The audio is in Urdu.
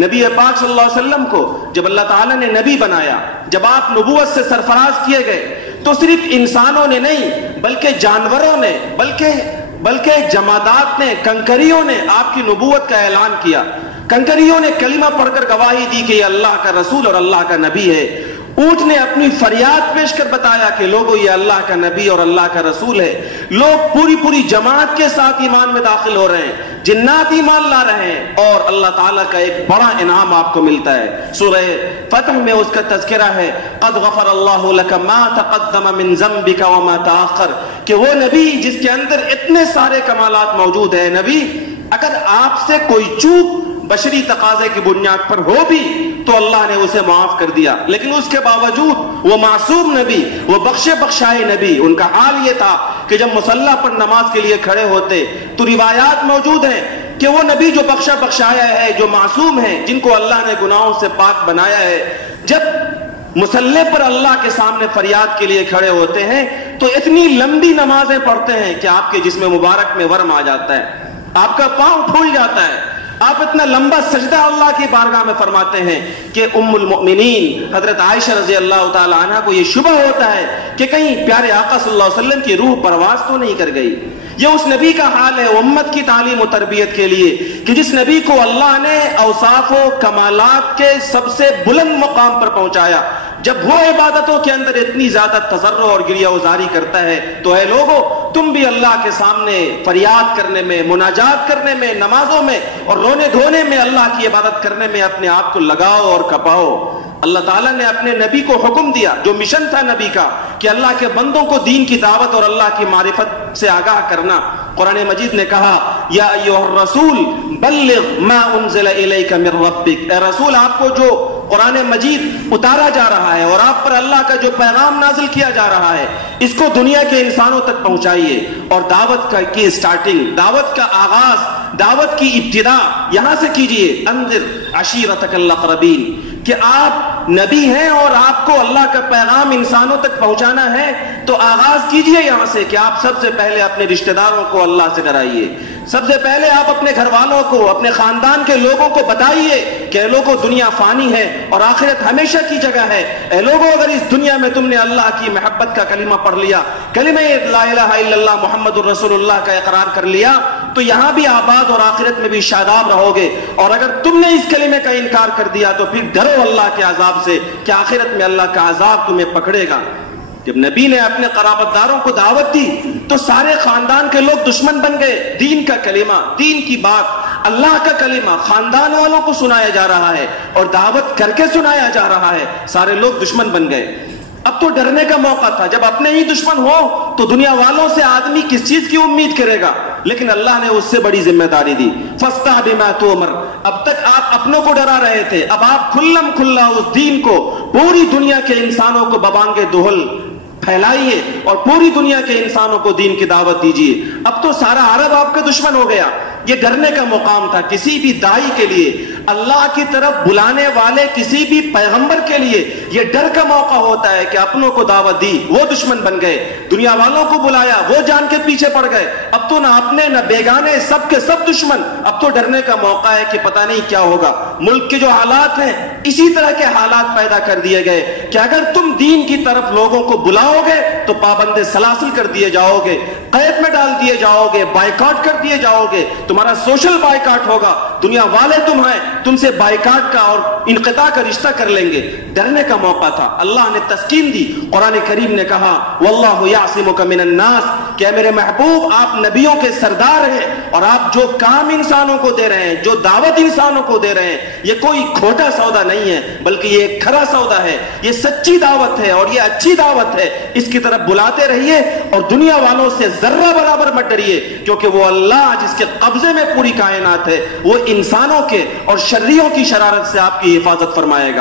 نبی پاک صلی اللہ علیہ وسلم کو جب اللہ تعالیٰ نے نبی بنایا، جب آپ نبوت سے سرفراز کیے گئے، تو صرف انسانوں نے نہیں بلکہ جانوروں نے، بلکہ جمادات نے، کنکریوں نے آپ کی نبوت کا اعلان کیا۔ کنکریوں نے کلمہ پڑھ کر گواہی دی کہ یہ اللہ کا رسول اور اللہ کا نبی ہے۔ اونٹ نے اپنی فریاد پیش کر بتایا کہ لوگو یہ اللہ کا نبی اور اللہ کا رسول ہے۔ لوگ پوری جماعت کے ساتھ ایمان میں داخل ہو رہے ہیں، جنات ایمان لا رہے ہیں، اور اللہ تعالیٰ کا ایک بڑا انعام آپ کو ملتا ہے۔ سورہ فتح میں اس کا تذکرہ ہے، قد غفر اللہ لک ما تقدم من ذنبک وما تاخر، کہ وہ نبی جس کے اندر اتنے سارے کمالات موجود ہیں، نبی اگر آپ سے کوئی چوک بشری تقاضے کی بنیاد پر ہو بھی تو اللہ نے اسے معاف کر دیا، لیکن اس کے باوجود وہ معصوم نبی، وہ بخشے بخشائے نبی، ان کا حال یہ تھا کہ جب مصلی پر نماز کے لیے کھڑے ہوتے تو روایات موجود ہیں کہ وہ نبی جو بخشا بخشایا ہے، جو معصوم ہیں، جن کو اللہ نے گناہوں سے پاک بنایا ہے، جب مصلی پر اللہ کے سامنے فریاد کے لیے کھڑے ہوتے ہیں تو اتنی لمبی نمازیں پڑھتے ہیں کہ آپ کے جسم مبارک میں ورم آ جاتا ہے، آپ کا پاؤں پھول جاتا ہے، آپ اتنا لمبا سجدہ اللہ کی بارگاہ میں فرماتے ہیں کہ ام المؤمنین حضرت عائشہ رضی اللہ تعالی عنہ کو یہ شبہ ہوتا ہے کہ کہیں پیارے آقا صلی اللہ علیہ وسلم کی روح پرواز تو نہیں کر گئی۔ یہ اس نبی کا حال ہے امت کی تعلیم و تربیت کے لیے کہ جس نبی کو اللہ نے اوصاف و کمالات کے سب سے بلند مقام پر پہنچایا، جب وہ عبادتوں کے اندر اتنی زیادہ تضرع اور گریہ وزاری کرتا ہے تو اے لوگو تم بھی اللہ کے سامنے فریاد کرنے میں، مناجات کرنے میں، نمازوں میں اور رونے دھونے میں، اللہ کی عبادت کرنے میں اپنے آپ کو لگاؤ اور کھپاؤ۔ اللہ تعالیٰ نے اپنے نبی کو حکم دیا، جو مشن تھا نبی کا، کہ اللہ کے بندوں کو دین کی دعوت اور اللہ کی معرفت سے آگاہ کرنا۔ قرآن مجید نے کہا یا ایھا الرسول بلغ ما انزل الیک من ربک، اے رسول آپ کو جو قرآن مجید اتارا جا رہا ہے اور آپ پر اللہ کا جو پیغام نازل کیا جا رہا ہے، اس کو دنیا کے انسانوں تک پہنچائیے، اور دعوت کی سٹارٹنگ، دعوت کا آغاز، دعوت کی ابتدا یہاں سے کیجئے۔ انذر عشیرتک الاقربین، کہ آپ نبی ہیں اور آپ کو اللہ کا پیغام انسانوں تک پہنچانا ہے تو آغاز کیجئے یہاں سے کہ آپ سب سے پہلے اپنے رشتہ داروں کو اللہ سے ڈرائیے، سب سے پہلے آپ اپنے گھر والوں کو، اپنے خاندان کے لوگوں کو بتائیے کہ اے لوگوں دنیا فانی ہے اور آخرت ہمیشہ کی جگہ ہے۔ اے لوگوں اگر اس دنیا میں تم نے اللہ کی محبت کا کلمہ پڑھ لیا، کلمہ لا الہ الا اللہ محمد الرسول اللہ کا اقرار کر لیا، تو یہاں بھی آباد اور آخرت میں بھی شاداب رہو گے، اور اگر تم نے اس کلمے کا انکار کر دیا تو پھر ڈرو اللہ کے عذاب سے کہ آخرت میں اللہ کا عذاب تمہیں پکڑے گا۔ جب نبی نے اپنے قرابت داروں کو دعوت دی تو سارے خاندان کے لوگ دشمن بن گئے۔ دین کا کلمہ، دین کی بات، اللہ کا کلمہ خاندان والوں کو سنایا جا رہا ہے اور دعوت کر کے سنایا جا رہا ہے، سارے لوگ دشمن بن گئے۔ اب تو ڈرنے کا موقع تھا، جب اپنے ہی دشمن ہو تو دنیا والوں سے آدمی کس چیز کی امید کرے گا، لیکن اللہ نے اس سے بڑی ذمہ داری دی۔ فاصدع بما تؤمر، اب تک آپ اپنوں کو ڈرا رہے تھے، اب آپ کھلم کھلا اس دین کو پوری دنیا کے انسانوں کو ببانگ دہل پھیلائیے اور پوری دنیا کے انسانوں کو دین کی دعوت دیجیے۔ اب تو سارا عرب آپ کا دشمن ہو گیا۔ یہ ڈرنے کا مقام تھا کسی بھی داعی کے لیے، اللہ کی طرف بلانے والے کسی بھی پیغمبر کے لیے یہ ڈر کا موقع ہوتا ہے کہ اپنوں کو دعوت دی، وہ دشمن بن گئے، دنیا والوں کو بلایا، وہ جان کے پیچھے پڑ گئے، اب تو نہ اپنے نہ بیگانے، سب کے سب دشمن۔ اب تو ڈرنے کا موقع ہے کہ پتہ نہیں کیا ہوگا۔ ملک کے جو حالات ہیں اسی طرح کے حالات پیدا کر دیے گئے کہ اگر تم دین کی طرف لوگوں کو بلاؤ گے تو پابند سلاسل کر دیے جاؤ گے، قید میں ڈال دیے جاؤ گے، بائیکاٹ کر دیے جاؤ گے، تمہارا سوشل بائیکاٹ ہوگا، دنیا والے تم ہیں، تم سے بائیکاٹ کا اور انقطاع کا رشتہ کر لیں گے۔ ڈرنے کا موقع تھا، اللہ نے تسکین دی۔ قرآن کریم نے کہا واللہ یعصمک من الناس، کہ میرے محبوب آپ نبیوں کے سردار ہیں اور آپ جو کام انسانوں کو دے رہے ہیں، جو دعوت انسانوں کو دے رہے ہیں، یہ کوئی کھوٹا سودا نہیں ہے بلکہ یہ ایک کھرا سودا ہے، یہ سچی دعوت ہے اور یہ اچھی دعوت ہے، اس کی طرف بلاتے رہیے اور دنیا والوں سے ذرہ برابر مت ڈریے، کیونکہ وہ اللہ جس کے قبضے میں پوری کائنات ہے وہ انسانوں کے اور شریوں کی شرارت سے آپ کی حفاظت فرمائے گا۔